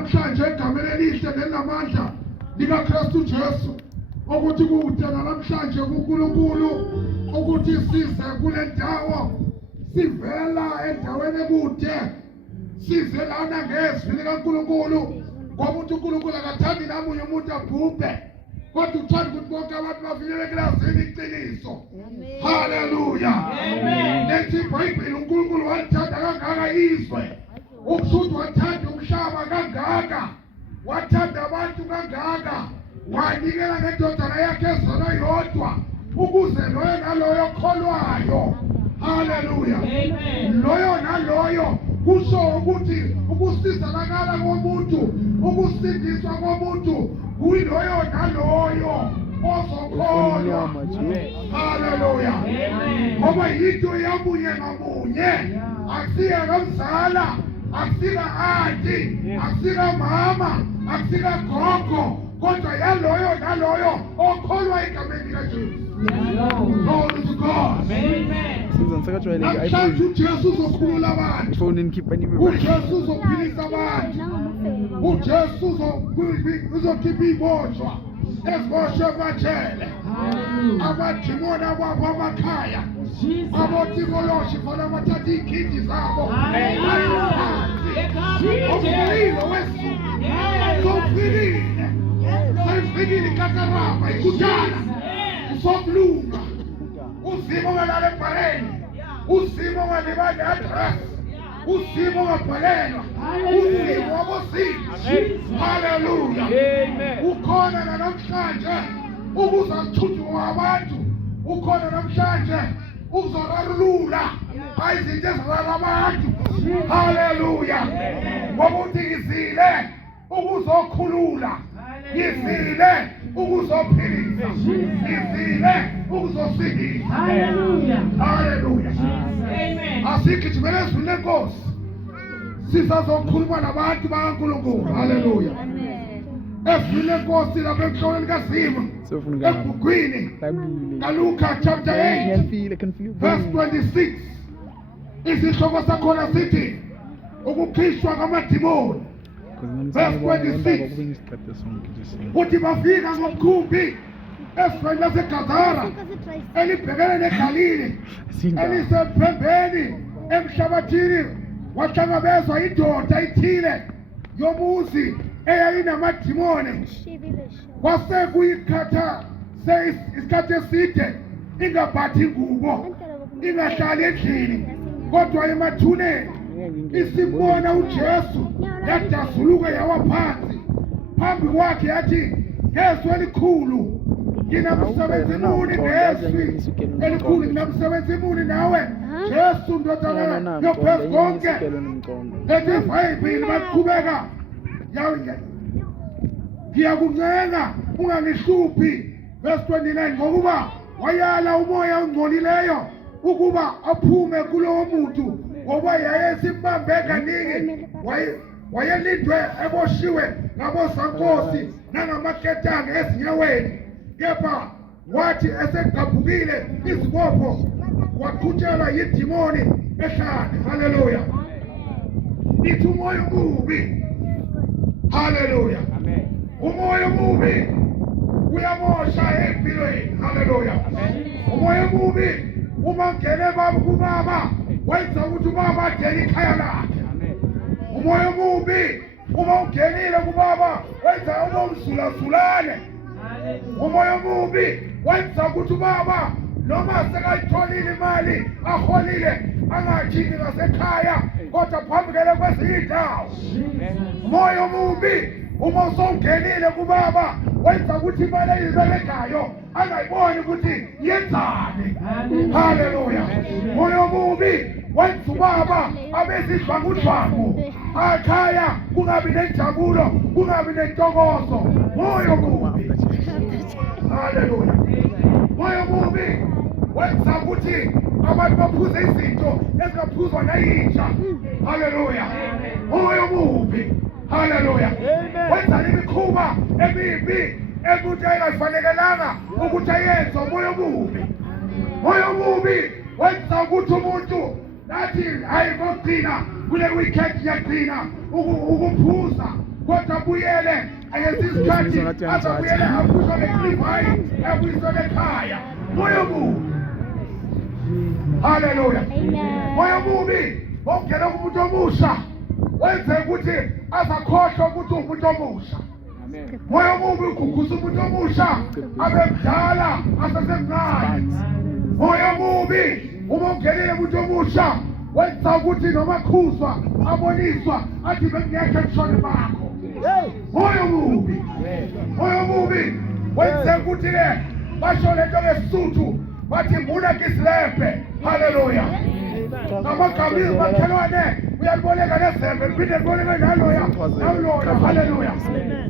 namhlanje egameni elihle nelinamandla likaKristu Jesu ukuthi kude namhlanje kuNkulunkulu ukuthi size kule ndawo sivela endaweni ekude size lana ngezwi likaNkulunkulu ngoba uNkulunkulu akathandi namunye umuntu abhubhe kodwa uthanda ukuthi bonke abantu bafinyelele ekulazini iqiniso. Haleluya. Lethi iBhayibheli uNkulunkulu walithanda kangaka izwe ukuthi wathanda umhlaba kangaka wathanda abantu kangaka wanikela ngendodana yakhe ezona yodwa ukuze loyo naloyo okholwayo. Haleluya. Loyo naloyo kusho ukuthi ukusizakala komuntu ukusindiswa komuntu kuyiloyo naloyo ozokholwa. Haleluya. Ngoba yinto yamunye ngamunye akusika kamzala akusika anti akusika mama akusika gogo kodwa yaloyo naloyo okholwa egameni likaJesu. Glory to God. Amen. Namhlanje uJesu uzokhulula abantu. uJesu uzophilisa abantu. uJesu uzokhipha ibotshwa eziboshwe emajele. Abadimoni ababo amakhaya abotikoloshi fana bathatha iy'khindi zabo umlilo wezulu sofikile seyifikile ikakarama ikudala usokulunga uzimo ngalala ebhaleni uzimo ngalibali address uzimo ngabhalelwa uzimo wabosimo. Haleluya. Ukhona namhlanje ukuzathuthuka abantu ukhona namhlanje ukuzorarulula izinto ezizala abantu. Haleluya. Ngoba uthi ngizile ukuzokhulula ngizile ukuzophilisa ngizile ukuzosindisa. Haleluya. Haleluya. Amen. Asigijimele ezwini lenkosi sisazokhuluma nabantu bakaNkulunkulu. Haleluya. Ezwini lenkosi lapha emhlabeni kaZima ebhukwini kaLuka chapter 8 verse 26 isihloko sakhona sithi ukukhishwa kwamadimoni. Verse 26 uthi bafika ngomkhumbi esifeni laseGazara elibhekene neGalile elisempembeni emhlabathini wahlangabezwa indoda ithile yomuzi eyayinamadimoni. Kwase kuyikhatha isikhathi eside ingabhathi ingubo ingahlali endlini kodwa emathuneni isibona uJesu yadasuluka yawa phansi phambi kwakhe yathi ngezwi elikhulu nginamsebenzi muni ngezwi elikhulu nginamsebenzi muni nawe Jesu ndodana yophezu konke. Lethi iBhayibheli baqhubeka ngiyakuncenga ungangihluphi. Verse 29 ngokuba wayala umoya ongcolileyo ukuba aphume kulowo muntu ngoba yayesimbambe kaningi wayelindwe eboshiwe ngabosonkosi nangamaketane ezinyaweni kepha wathi esegabhukile izibopho waqhutshelwa yidimoni ehlane. Haleluya. Ithi umoya omubi. Haleluya. Umoya omubi uyamosha empilweni. Haleluya. Umoya omubi uma ngene kubaba wenza ukuthi ubaba adele ikhaya lakhe. Umoya omubi uma ungenile kubaba wenza ubomzulazulane. Umoya omubi wenza ukuthi ubaba noma sekayitholile imali aholile angajiki ngasekhaya kodwa phambukele kwezinye indawo. Umoya omubi uma usongenile kubaba wenza ukuthi imali ayibelekayo angayiboni ukuthi yenzani. Haleluya. Umoya omubi wenza ubaba abezidlwangudlwangu akhaya kungabi nenjabulo kungabi nentokozo. Umoya omubi. Haleluya. Umoya omubi wenza ukuthi abantu baphuze izinto ezingaphuzwa nayinja. Haleluya. Umoya omubi. Haleluya. Wenza imikhuba emibi emuntu ayingafanelanga ukuthi ayenze. Umoya omubi. Umoya omubi wenza ukuthi umuntu nathi ayikogcina kule weekend yagcina ukuphuza kodwa buyele ayesisikhathi azabuyele aphuzwa leklivhayi abuyisele ekhaya moya omubi haleluya moya omubi ongena kumuntu omusha wenze ukuthi azakhohlwa ukuthi umuntu omusha moya omubi uguguza umuntu omusha abe mdala asesemncane moya omubi uma ungenile umuntu omusha wenza ukuthi noma khuzwa aboniswa athi bengekho ebushone bakho moya omubi wenze ukuthi basho lento ngesisuthu bathi mbula kisilembe haleluya namagamizi makhelwane uyaliboleka nezembe liphinde liboleke naloya haleluya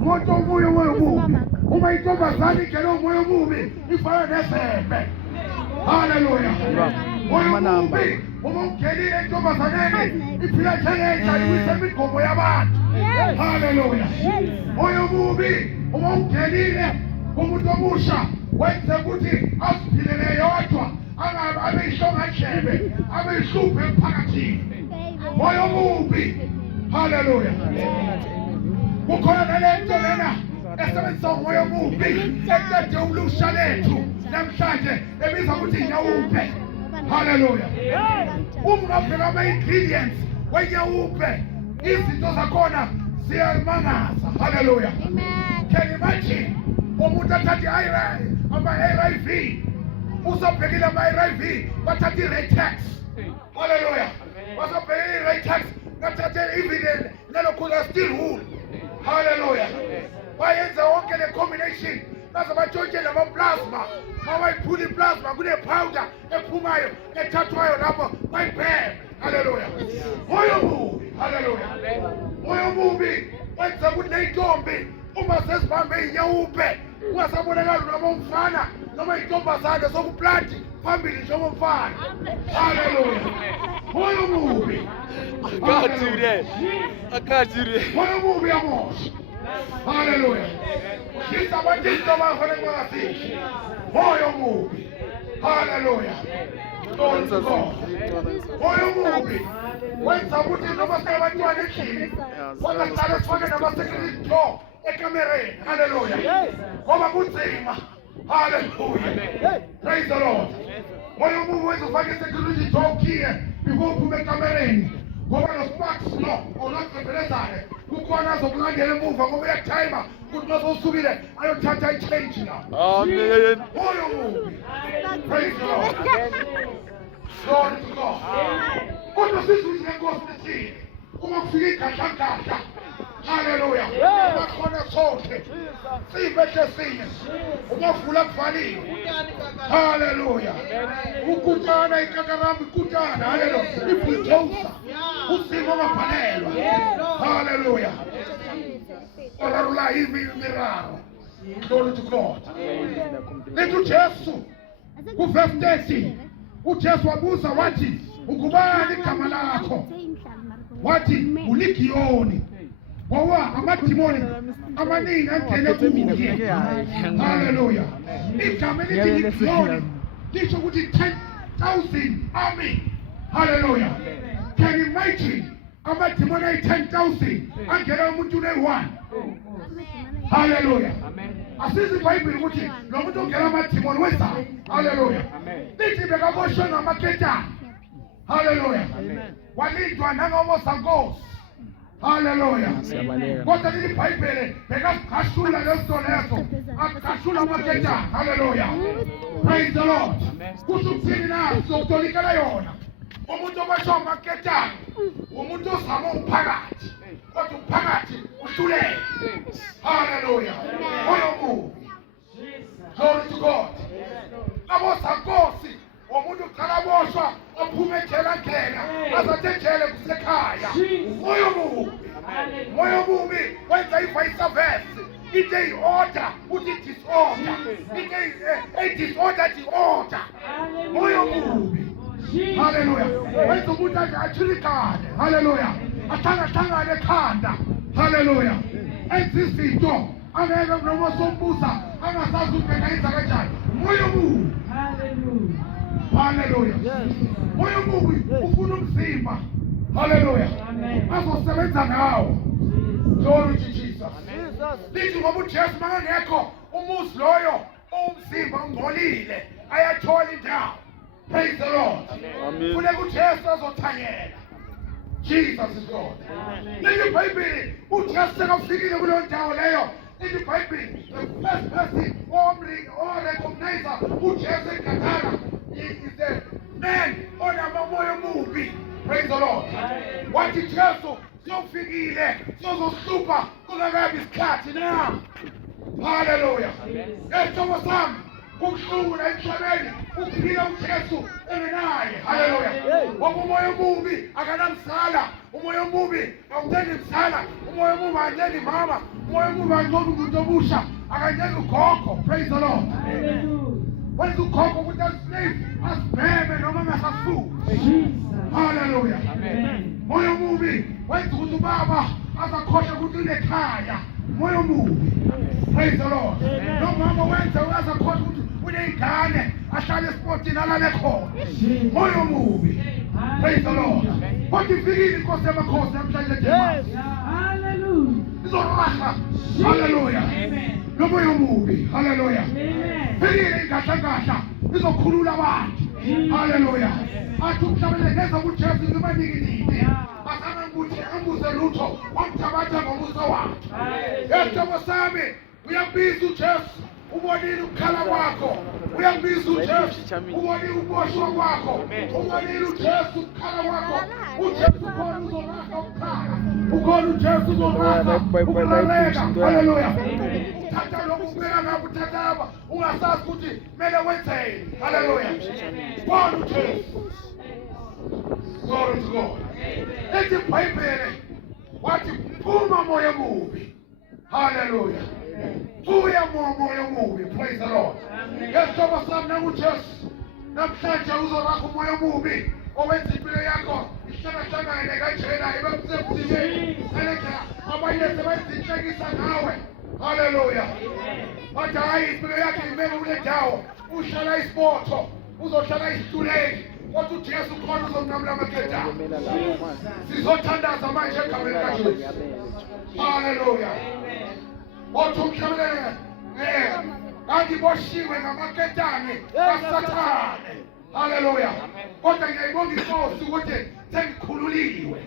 umuntu omubi umoya omubi uma intombazane ingene umoya omubi ifana nezembe haleluya moya omubi uma ungenile entombazaneni iphila njengenjani kwisemigomo yabantu haleluya moya omubi uma ungenile kumuntu omusha wenze ukuthi aziphilele yodwa abe ihlonganjebe abe ihluphe emphakathini moya omubi haleluya kukhona nalento lena esebenzisa umoya omubi eqede ulusha lethu namhlanje ebiza ukuthi inyawupe haleluya ungavela ama-ingredients wenyawupe izinto zakhona ziyamangaza haleluya can imagine umuntu athathe ama-ARV uzobhekile ama-ARV bathathe i-Raytax haleluya bazobhekile i-Raytax bathathe even nalokhu steel wool haleluya bayenza wonke le combination baze batshontshe namaplasma mabayiphula iplasma kune-powder ephumayo ethathwayo lapho bayibheme haleluya moya omubi haleluya moya omubi wenza ukuthi ney'ntombi uma sezibambe inyawupe ungasabonakali noma umfana noma intombazane sokuplanti phambili njengomfana haleluya moya omubi moya omubi yamosha haleluya ushisa abantu into abafanele bangafishi moya omubi haleluya moya omubi wenza ukuthi noma sinabantwana endlini kwazaqala sifake nama-security door ekamereni haleluya ngoba kunzima haleluya praise the lord moya omubi wenza ufake i-security door ukhiye before uphume ekamereni ngoba nosparks lo onoqebelezane kukhona azokulandela emuva ngoba uyakuthayima ukuthi masowusukile ayothatha i-change la amen moya omubi praise the lord glory to god kodwa sizwile ngenkosi lethini uma kufika igadlagahla haleluya bakhona sonke sibehle sinye umavula kuvaliwe haleluya ukutana ikakarambi ikutana haleluya ibulldozer usimo mabhalelwa haleluya orarula imiraro glory to god lethu ujesu kuverse 30 ujesu wabuza wathi ukubani igama lakho wathi uligiyoni ngoba amadimoni amaningi angene kuye haleluya igama elithi ligiyoni lisho ukuthi 10,000 army haleluya can you imagine amadimoni ayi-10,000 angena emuntwini eyi-1 haleluya asizi ibhayibheli ukuthi lo muntu ongena amadimoni wenzani haleluya lithi bekaboshwe ngamaketane haleluya walindwa nangomosankosi haleluya kodwa leli bhayibheli bekasikhashula lezinto lezo akukhashula amaketane haleluya praise the lord kusho ukuthini na sizokutolikela yona umuntu obasho amaketane umuntu ozama umphakathi kodwa umphakathi uhluleke haleluya moya omubi glory to god abosankosi umuntu uqala aboshwa aphume ejele angena azathi ejele kusekhaya moya omubi moya omubi wenza i-vice versa into eyi-order uthi disorder into eyi-disorder di-order moya omubi haleluya wenza umuntu atshilikane haleluya ahlangahlangane ekhanda haleluya enza izinto angeke noma sombuza angasazi ubheka yenza kanjani moya omubi Haleluya. Moya omubi ufuna umzimba. Haleluya. Azosebenza ngawo. Glory to Jesus. Lithi ngoba uJesu makangekho umuzi loyo umzimba ungcolile ayathola indawo. Praise the Lord. Funeka uJesu azothanyela. Jesus is Lord. Lithi iBhayibheli uJesu sekafikile kuleyo ndawo leyo. Lithi iBhayibheli the first person or recognize uJesu eGatara is the man onamoya omubi. Praise the Lord. Wathi Jesu sofikile sozohlupha kungakabi isikhathi na. Hallelujah. Esithomo sami kubuhlungu la emhlabeni uphila uJesu engenaye. Hallelujah. Ngoba umoya omubi akanamsala. Umoya omubi awudeli msala. Umoya omubi akudeli mama. Umoya omubi akudeli umuntu obusha. Akudeli ugogo. Praise the Lord. Wenza ugogo ukuthi aslave asibheme noma ngasasuki. Hallelujah. Moya omubi wenza ukuthi ubaba azakhohle ukuthi unekhaya. Moya omubi. Praise the Lord. Nomama wenza azakhohle ukuthi uneyingane ahlale esportini alale khona. Moya omubi. Praise the Lord. Kodwa ifikile inkosi yamakhosi namhlanje nje. Hallelujah. Izoraha. Hallelujah. Nomoya omubi. Hallelujah. Fikile ingahlangahla izokhulula abantu. Hallelujah. Athi umhlabelekeza kuJesu ngibanikilini. Asana ukuthi ambuze lutho wamthabatha ngomuso wakhe. Esithomo sami uyabiza uJesu. Ubonile ukukhala kwakho. Uyabiza uJesu. Ubonile ukuboshwa kwakho. Ubonile uJesu ukukhala kwakho. uJesu khona uzoraka ukukhala. Ukhona uJesu uzoraka ukulaleka. Hallelujah. Thatha lokhu ubeka ngapha uthathaba ungasazi ukuthi kumele wenzeni. Hallelujah. Khona uJesu. Glory to God. Ethi iBhayibheli wathi phuma moya omubi. Hallelujah. Buya moya omubi. Praise the Lord. Esithomo sami nanguJesu namhlanje uzoraka umoya omubi owenza impilo yakho ihlangane kanjena ibemsebenzini eleka abanye sebayizinhlekisa nawe. Hallelujah. Bathi hayi impilo yakhe imele kule ndawo uhlala isipotho uzohlala isituleni. Kodwa uJesu khona uzonqamula amakheda. Sizothandaza manje egameni kaJesu. Hallelujah. Othi umhlabelele angiboshiwe ngamaketane kaSathane. Hallelujah. Kodwa ngiyayibonga inkosi ukuthi sengikhululiwe.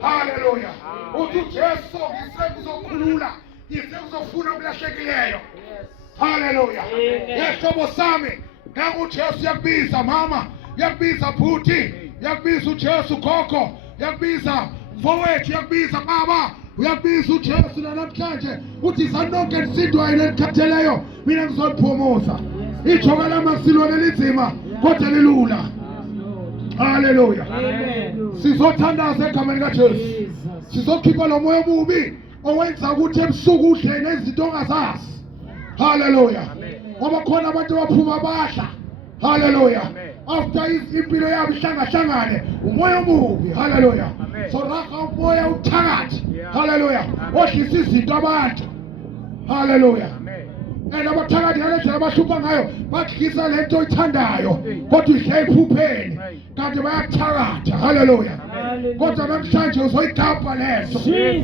Hallelujah. Uthi uJesu ngisekuzokhulula ngisekuzofuna ukulahlekileyo. Hallelujah. Yesithomo sami nangu uJesu yakubiza mama, yakubiza bhuti, yakubiza uJesu gogo, yakubiza mfowethu, yakubiza baba, uyakubiza uJesu namhlanje uthi sanonke nisindwayo nelikhatheleyo mina ngizoliphomoza. Ijoka lamasilwane linzima kodwa lilula. Hallelujah. Sizothandaza egameni kaJesu. Sizokhipha lo moya omubi owenza ukuthi ebusuku udle nezinto ongazazi. Hallelujah. Ngoba khona abantu baphuma badla. Hallelujah. After impilo yabo ihlangahlangane umoya omubi. Hallelujah. So raka umoya uthakathi. Hallelujah. Ohlisa izinto abantu. Hallelujah. Abathakathi ngendlela abahlupha ngayo badlisa lento oyithandayo kodwa idle iphupheni kanti bayathakatha. Hallelujah. Kodwa namhlanje uzoyigabha lento.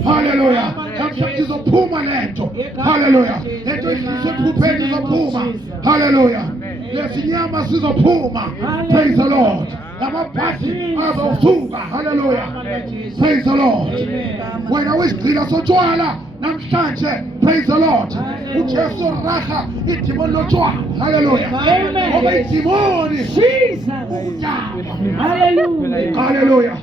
Hallelujah. Namhlanje izophuma lento. Hallelujah. Lento idlisa iphupheni izophuma. Hallelujah. Lesinyama sizophuma. Praise the Lord. Lamabhasi azosuka. Hallelujah. Praise the Lord. Wena wesigcina sotshwala namhlanje. Praise the Lord. uJesu raha idimoni lotshwala. Hallelujah. Ngoba idimoni hallelujah. Hallelujah.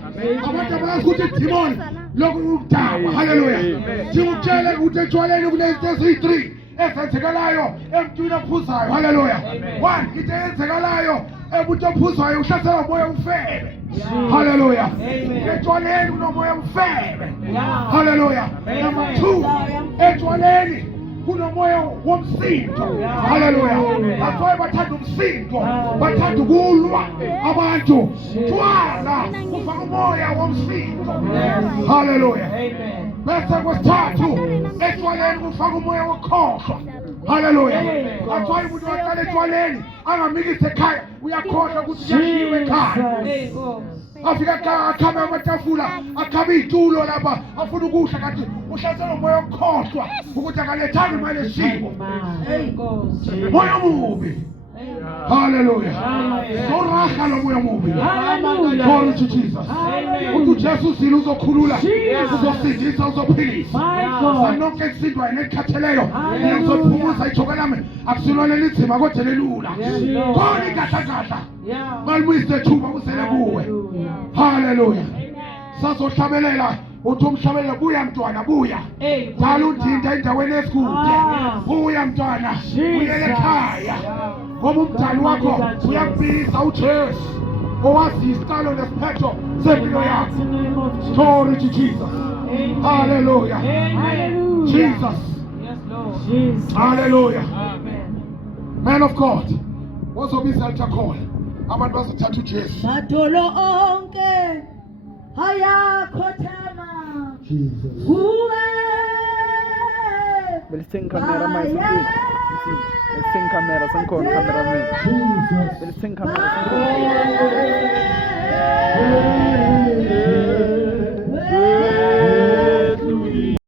Abantu abazi ukuthi idimoni lokudaba. Hallelujah. Sikutshele ukuthi etshwaleni kunezinto eziyi-3 ezenzekalayo emntwini ophuzayo. Hallelujah. 1 into eyenzekalayo emuntu ophuzayo uhlaselwa umoya umfebe. Hallelujah. Etshwaleni kunomoya umfebe. Hallelujah. Number 2, etshwaleni kunomoya womsindo. Hallelujah. Bathwaye bathanda umsindo, bathanda ukulwa abantu. Twala ufaka umoya womsindo. Hallelujah. Bese kwesithathu etshwaleni kufaka umoya wokhohlwa. Haleluya. Atwaye umuntu waqala etshwaleni angamikise ekhaya uyakhohlwa ukuthi kuyashiwe ekhaya. Afika akhame amatafula akhabe iy'tulo lapha afuna ukudla kanti uhlaselwe umoya wokukhohlwa ukuthi akalethanga imali eshiwo. Moya omubi. Hallelujah. Soraha lo moya omubi. Glory to Jesus. Uthi Jesu uzile uzokhulula, uzosindisa, uzophilisa. Sanonke isindwa nekhatheleyo ngizophumuza ijoka lami akusilona lithima kodwa lelula. Khona ikhathakhatha. Malibuyise thuba usele kuwe. Hallelujah. Sazohlabelela uthi umhlabelela buya mntwana buya. Dala undinda endaweni esikude. Buya mntwana. Buyele ekhaya. Ngoba umdali wakho uyakubiza uJesu. Owazi isiqalo nesiphetho sempilo yakho. Glory to Jesus. Hallelujah. Jesus. Hallelujah. Man of God. Wozobiza althakhola. Abantu bazothatha uJesu. Madolo onke ayakhothama. Jesus. Belising kamera mai sendiri. Belising kamera sangkon kamera mai. Jesus. Belising kamera sangkon.